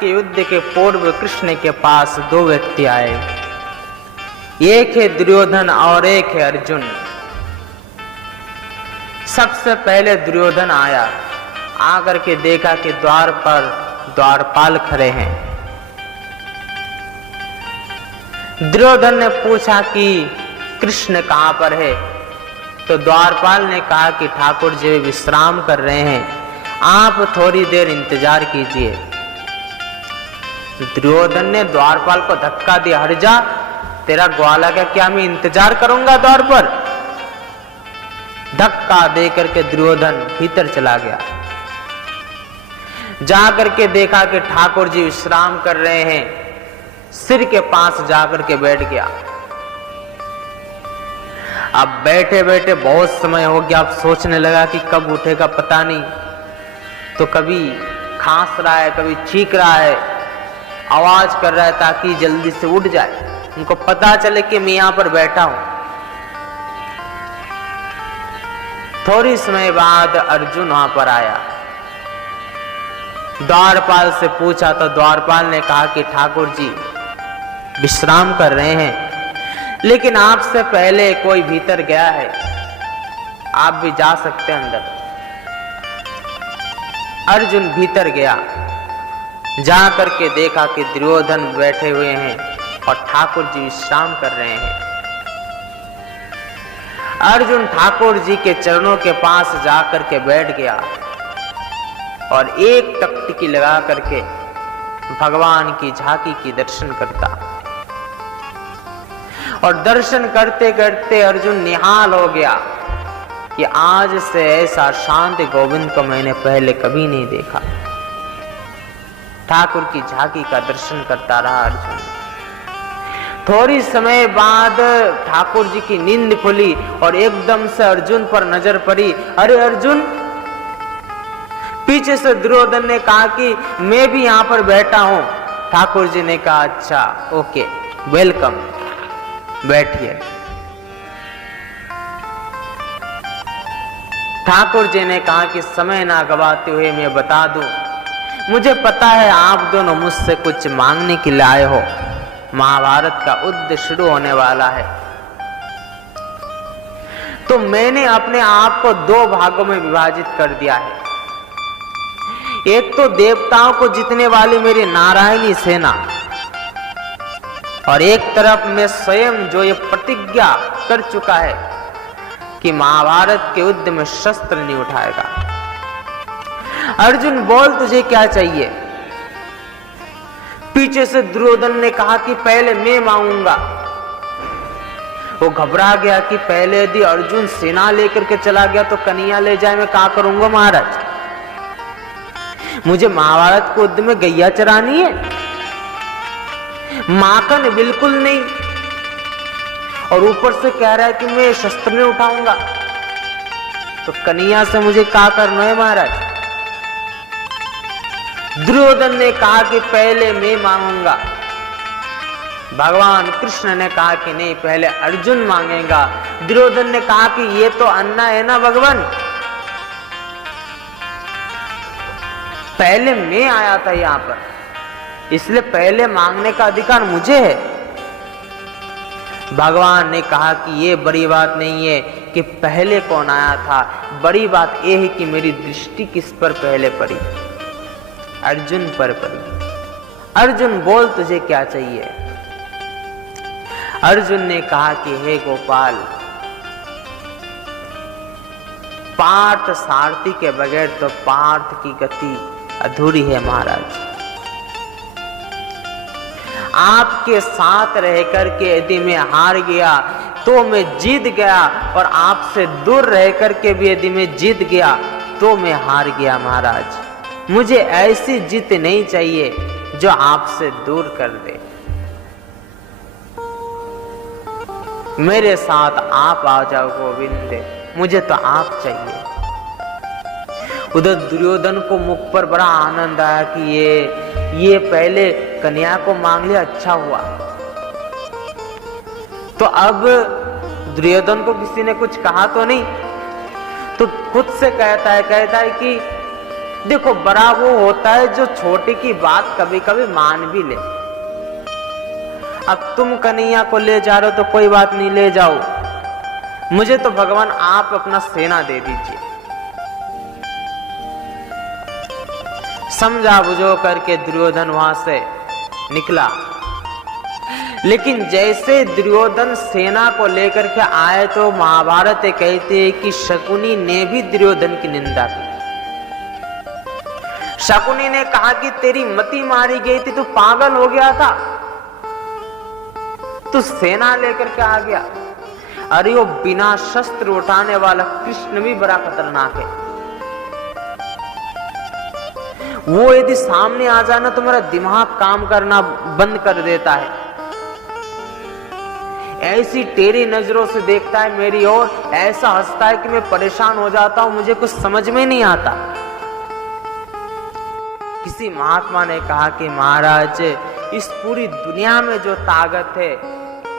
के युद्ध के पूर्व कृष्ण के पास दो व्यक्ति आए, एक है दुर्योधन और एक है अर्जुन। सबसे पहले दुर्योधन आया, आकर के देखा कि द्वार पर द्वारपाल खड़े हैं। दुर्योधन ने पूछा कि कृष्ण कहां पर है, तो द्वारपाल ने कहा कि ठाकुर जी विश्राम कर रहे हैं, आप थोड़ी देर इंतजार कीजिए। दुर्योधन ने द्वारपाल को धक्का दिया, हट जा, तेरा ग्वाला का क्या मैं इंतजार करूंगा द्वार पर। धक्का दे करके दुर्योधन भीतर चला गया। जाकर के देखा कि ठाकुर जी विश्राम कर रहे हैं, सिर के पास जाकर के बैठ गया। अब बैठे बैठे बहुत समय हो गया, अब सोचने लगा कि कब उठेगा पता नहीं, तो कभी खांस रहा है, कभी चीख रहा है, आवाज कर रहा है ताकि जल्दी से उठ जाए, उनको पता चले कि मैं यहां पर बैठा हूं। थोड़ी समय बाद अर्जुन वहां पर आया, द्वारपाल से पूछा तो द्वारपाल ने कहा कि ठाकुर जी विश्राम कर रहे हैं, लेकिन आपसे पहले कोई भीतर गया है, आप भी जा सकते हैं अंदर। अर्जुन भीतर गया, जा करके देखा कि दुर्योधन बैठे हुए हैं और ठाकुर जी विश्राम कर रहे हैं। अर्जुन ठाकुर जी के चरणों के पास जाकर के बैठ गया और एक टकटकी लगा करके भगवान की झांकी की दर्शन करता। और दर्शन करते करते अर्जुन निहाल हो गया कि आज से ऐसा शांत गोविंद को मैंने पहले कभी नहीं देखा। ठाकुर की झांकी का दर्शन करता रहा अर्जुन। थोड़ी समय बाद ठाकुर जी की नींद खुली और एकदम से अर्जुन पर नजर पड़ी। अरे अर्जुन! पीछे से दुर्योधन ने कहा कि मैं भी यहां पर बैठा हूं। ठाकुर जी ने कहा अच्छा, ओके, वेलकम, बैठिए। ठाकुर जी ने कहा कि समय ना गवाते हुए मैं बता दूं, मुझे पता है आप दोनों मुझसे कुछ मांगने के लिए आए हो। महाभारत का युद्ध शुरू होने वाला है, तो मैंने अपने आप को दो भागों में विभाजित कर दिया है। एक तो देवताओं को जीतने वाली मेरी नारायणी सेना, और एक तरफ मैं स्वयं जो ये प्रतिज्ञा कर चुका है कि महाभारत के युद्ध में शस्त्र नहीं उठाएगा। अर्जुन बोल, तुझे क्या चाहिए? पीछे से दुर्योधन ने कहा कि पहले मैं मांगूंगा। वो घबरा गया कि पहले यदि अर्जुन सेना लेकर के चला गया तो कन्हैया ले जाए, मैं क्या करूंगा महाराज? मुझे महाभारत के युद्ध में गैया चरानी है, माखन बिल्कुल नहीं, और ऊपर से कह रहा है कि मैं शस्त्र नहीं उठाऊंगा, तो कन्हैया से मुझे क्या करना है महाराज? दुर्योधन ने कहा कि पहले मैं मांगूंगा। भगवान कृष्ण ने कहा कि नहीं, पहले अर्जुन मांगेगा। दुर्योधन ने कहा कि ये तो अन्ना है ना भगवान, पहले मैं आया था यहां पर, इसलिए पहले मांगने का अधिकार मुझे है। भगवान ने कहा कि ये बड़ी बात नहीं है कि पहले कौन आया था, बड़ी बात यह है कि मेरी दृष्टि किस पर पहले पड़ी, अर्जुन पर पड़ी। अर्जुन बोल, तुझे क्या चाहिए? अर्जुन ने कहा कि हे गोपाल, पार्थ सारथी के बगैर तो पार्थ की गति अधूरी है महाराज। आपके साथ रह करके यदि मैं हार गया तो मैं जीत गया, और आपसे दूर रह करके भी यदि मैं जीत गया तो मैं हार गया महाराज। मुझे ऐसी जीत नहीं चाहिए जो आपसे दूर कर दे। मेरे साथ आप आ जाओ गोविंद, मुझे तो आप चाहिए। उधर दुर्योधन को मुख पर बड़ा आनंद आया कि ये पहले कन्या को मांग लिया, अच्छा हुआ। तो अब दुर्योधन को किसी ने कुछ कहा तो नहीं, तो खुद से कहता है कि देखो, बड़ा वो होता है जो छोटे की बात कभी कभी मान भी ले। अब तुम कन्हैया को ले जा रहे हो तो कोई बात नहीं, ले जाओ, मुझे तो भगवान आप अपना सेना दे दीजिए। समझा बुझो करके दुर्योधन वहां से निकला। लेकिन जैसे दुर्योधन सेना को लेकर के आए तो महाभारत कहते हैं कि शकुनी ने भी दुर्योधन की निंदा की। शकुनी ने कहा कि तेरी मति मारी गई थी, तू पागल हो गया था, तू सेना लेकर के आ गया। अरे वो बिना शस्त्र उठाने वाला कृष्ण भी बड़ा खतरनाक है। वो यदि सामने आ जाना तो मेरा दिमाग काम करना बंद कर देता है। ऐसी टेढ़ी नजरों से देखता है मेरी ओर, ऐसा हंसता है कि मैं परेशान हो जाता हूं, मुझे कुछ समझ में नहीं आता। किसी महात्मा ने कहा कि महाराज, इस पूरी दुनिया में जो ताकत है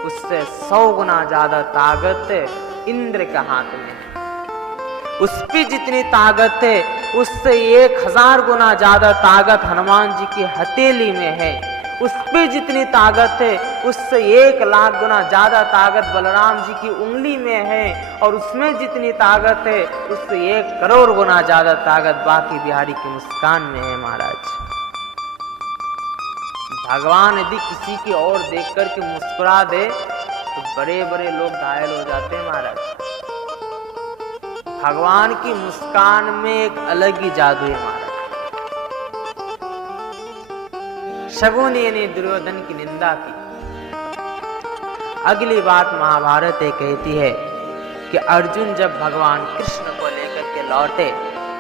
उससे 100 गुना ज्यादा ताकत इंद्र के हाथ में है। उस पे जितनी ताकत है उससे 1000 गुना ज्यादा ताकत हनुमान जी की हथेली में है। उस पे जितनी ताकत है उससे 1,00,000 गुना ज्यादा ताकत बलराम जी की उंगली में है। और उसमें जितनी ताकत है उससे 1 करोड़ गुना ज्यादा ताकत बाकी बिहारी की मुस्कान में है। महाराज, भगवान यदि किसी की ओर देख करके मुस्कुरा दे तो बड़े बड़े लोग घायल हो जाते हैं। महाराज, भगवान की मुस्कान में एक अलग ही जादू है। महाराज, शकुनी ने दुर्योधन की निंदा की। अगली बात महाभारत कहती है कि अर्जुन जब भगवान कृष्ण को लेकर के लौटे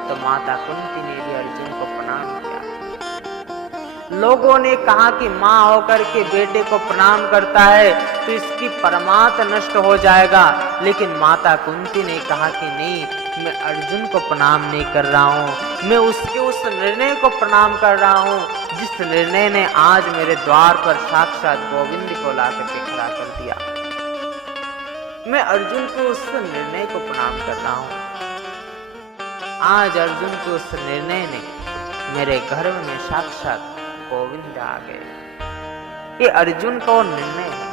तो माता कुंती ने भी अर्जुन को प्रणाम किया। लोगों ने कहा कि मां होकर के बेटे को प्रणाम करता है तो इसकी परमात्मा नष्ट हो जाएगा, लेकिन माता कुंती ने कहा कि नहीं, मैं अर्जुन को प्रणाम नहीं कर रहा हूं, मैं उसके उस निर्णय को प्रणाम कर रहा हूं जिस निर्णय ने आज मेरे द्वार पर साक्षात गोविंद को ला करके खड़ा कर दिया। मैं अर्जुन के उस निर्णय को प्रणाम कर रहा हूं। आज अर्जुन के उस निर्णय ने मेरे घर में साक्षात गोविंद आ गए। ये अर्जुन का निर्णय है।